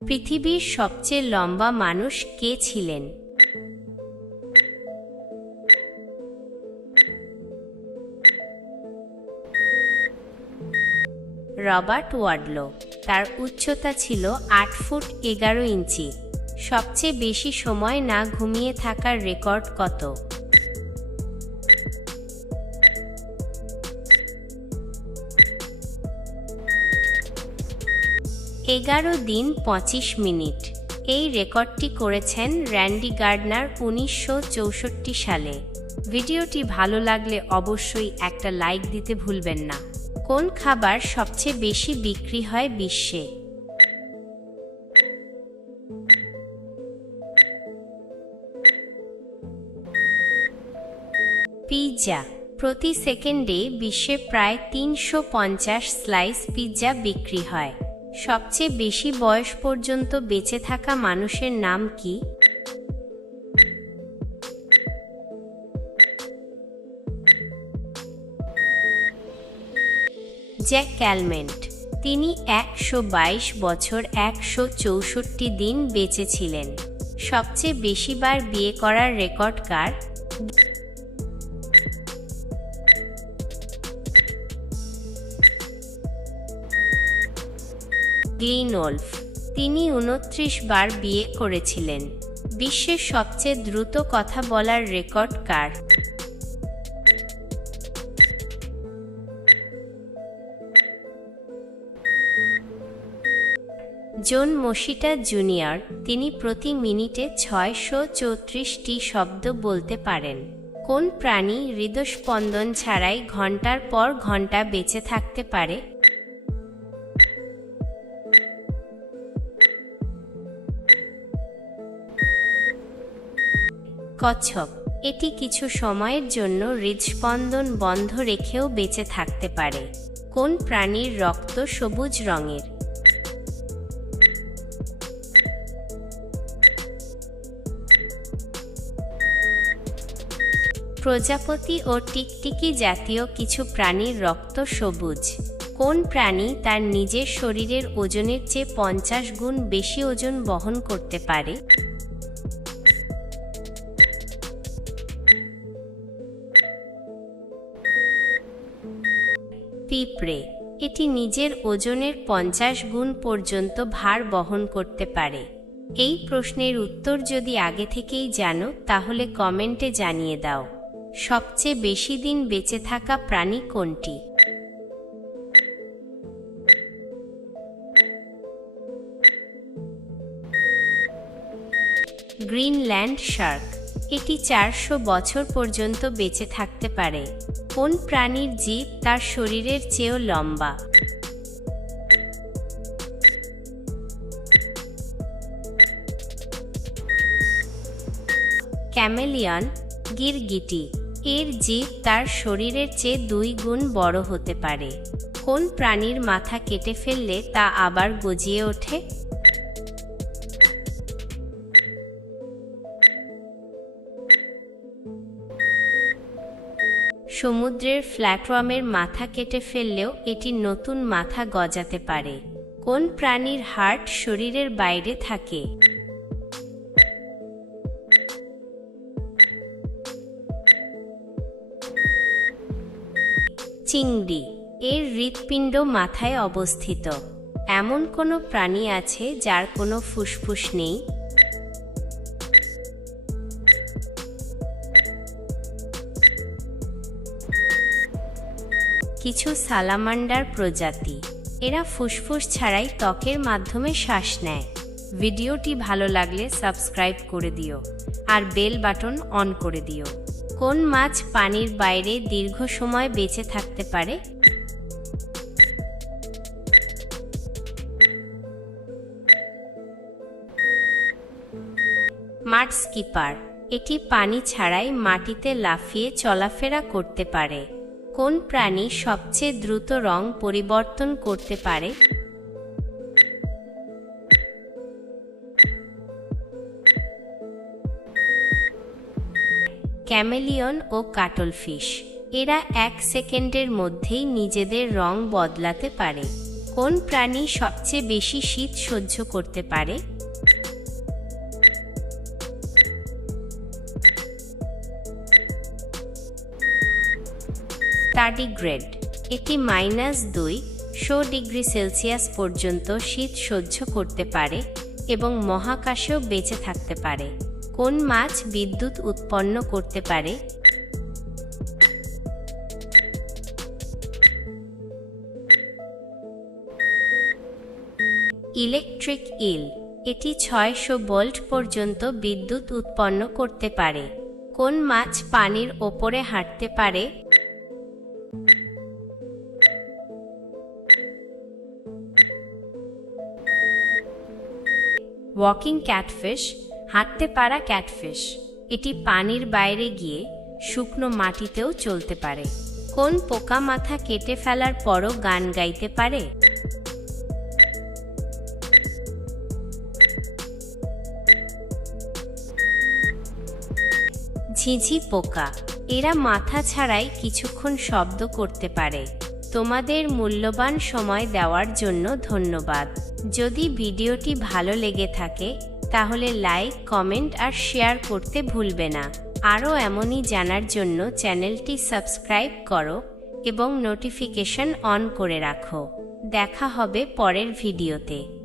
পৃথিবীর সবচেয়ে লম্বা মানুষ কে ছিলেন? রবার্ট ওয়ার্ডলো তার উচ্চতা ছিল আট ফুট এগারো ইঞ্চি। সবচেয়ে বেশি সময় না ঘুমিয়ে থাকার রেকর্ড কত? এগারো দিন পঁচিশ মিনিট। এই রেকর্ডটি করেছেন র্যান্ডি গার্ডনার উনিশশো চৌষট্টি সালে। ভিডিওটি ভালো লাগলে অবশ্যই একটা লাইক দিতে ভুলবেন না। কোন খাবার সবচেয়ে বেশি বিক্রি হয় বিশ্বে? পিৎজা। প্রতি সেকেন্ডে বিশ্বে প্রায় তিনশো পঞ্চাশ স্লাইস পিৎজা বিক্রি হয়। সবচেয়ে বেশি বয়স পর্যন্ত বেঁচে থাকা মানুষের নাম কি? Jack Calment. তিনি একশো বাইশ বছর একশো চৌষট্টি দিন বেঁচে ছিলেন। সবচেয়ে বেশিবার বিয়ে করার রেকর্ড কার? গ্লিনওলফ তিনি উনত্রিশ বার বিয়ে করেছিলেন। বিশ্বের সবচেয়ে দ্রুত কথা বলার রেকর্ড কার? জন মশিটা জুনিয়র, তিনি প্রতি মিনিটে ছয়শো চৌত্রিশটি শব্দ বলতে পারেন। কোন প্রাণী হৃদস্পন্দন ছাড়াই ঘণ্টার পর ঘণ্টা বেঁচে থাকতে পারে? কচ্ছপ। এটি কিছু সময়ের জন্য হৃদস্পন্দন বন্ধ রেখেও বেঁচে থাকতে পারে। কোন প্রাণীর রক্ত সবুজ রঙের? প্রজাপতি ও টিকটিকি জাতীয় কিছু প্রাণীর রক্ত সবুজ। কোন প্রাণী তার নিজের শরীরের ওজনের চেয়ে পঞ্চাশ গুণ বেশি ওজন বহন করতে পারে? পিঁপড়ে এটি নিজের ওজনের পঞ্চাশ গুণ পর্যন্ত ভার বহন করতে পারে। এই প্রশ্নের উত্তর যদি আগে থেকেই জানো, তাহলে কমেন্টে জানিয়ে দাও। সবচেয়ে বেশি দিন বেঁচে থাকা প্রাণী কোনটি? Greenland shark. এটি চারশো বছর পর্যন্ত বেঁচে থাকতে পারে। কোন প্রাণীর জীব তার শরীরের চেয়েও লম্বা? ক্যামেলিয়ন গিরগিটি। এর জীব তার শরীরের চেয়ে দুই গুণ বড় হতে পারে। কোন প্রাণীর মাথা কেটে ফেললে তা আবার গজিয়ে ওঠে? সমুদ্রের ফ্ল্যাটওয়ার্মের মাথা কেটে ফেললেও এটি নতুন মাথা গজাতে পারে। কোন প্রাণীর হার্ট শরীরের বাইরে থাকে? চিংড়ি এর হৃৎপিণ্ড মাথায় অবস্থিত। এমন কোনো প্রাণী আছে যার কোনো ফুসফুস নেই? কিছু সালামান্ডার প্রজাতি। এরা ফুসফুস ছাড়াই ত্বকের মাধ্যমে শ্বাস নেয়। ভিডিওটি ভালো লাগলে সাবস্ক্রাইব করে দিও আর বেল বাটন অন করে দিও। কোন মাছ পানির বাইরে দীর্ঘ সময় বেঁচে থাকতে পারে? মাঠ স্কিপার। এটি পানি ছাড়াই মাটিতে লাফিয়ে চলাফেরা করতে পারে। কোন প্রাণী সবচেয়ে দ্রুত রং পরিবর্তন করতে পারে? ক্যামেলিয়ন ও কাটলফিশ। এরা এক সেকেন্ডের মধ্যেই নিজেদের রং বদলাতে পারে। কোন প্রাণী সবচেয়ে বেশি শীত সহ্য করতে পারে? টার্ডিগ্রেড এটি মাইনাস দুই, শো ডিগ্রি সেলসিয়াস পর্যন্ত শীত সহ্য করতে পারে এবং মহাকাশেও বেঁচে থাকতে পারে। কোন মাছ বিদ্যুৎ উৎপন্ন করতে পারে? Electric eel. এটি ছয়শো ভোল্ট পর্যন্ত বিদ্যুৎ উৎপন্ন করতে পারে। কোন মাছ পানির ওপরে হাঁটতে পারে? ওয়াকিং ক্যাটফিশ হাঁটতে পারা ক্যাটফিশ এটি পানির বাইরে গিয়ে শুকনো মাটিতেও চলতে পারে। কোন পোকা মাথা কেটে ফেলার পরও গান গাইতে পারে? ঝিঝি পোকা। এরা মাথা ছাড়াই কিছুক্ষণ শব্দ করতে পারে। তোমাদের মূল্যবান সময় দেওয়ার জন্য ধন্যবাদ। যদি ভিডিওটি ভালো লেগে থাকে, তাহলে লাইক, কমেন্ট আর শেয়ার করতে ভুলবে না। আরও এমনই জানার জন্য চ্যানেলটি সাবস্ক্রাইব করো এবং নোটিফিকেশন অন করে রাখো। দেখা হবে পরের ভিডিওতে।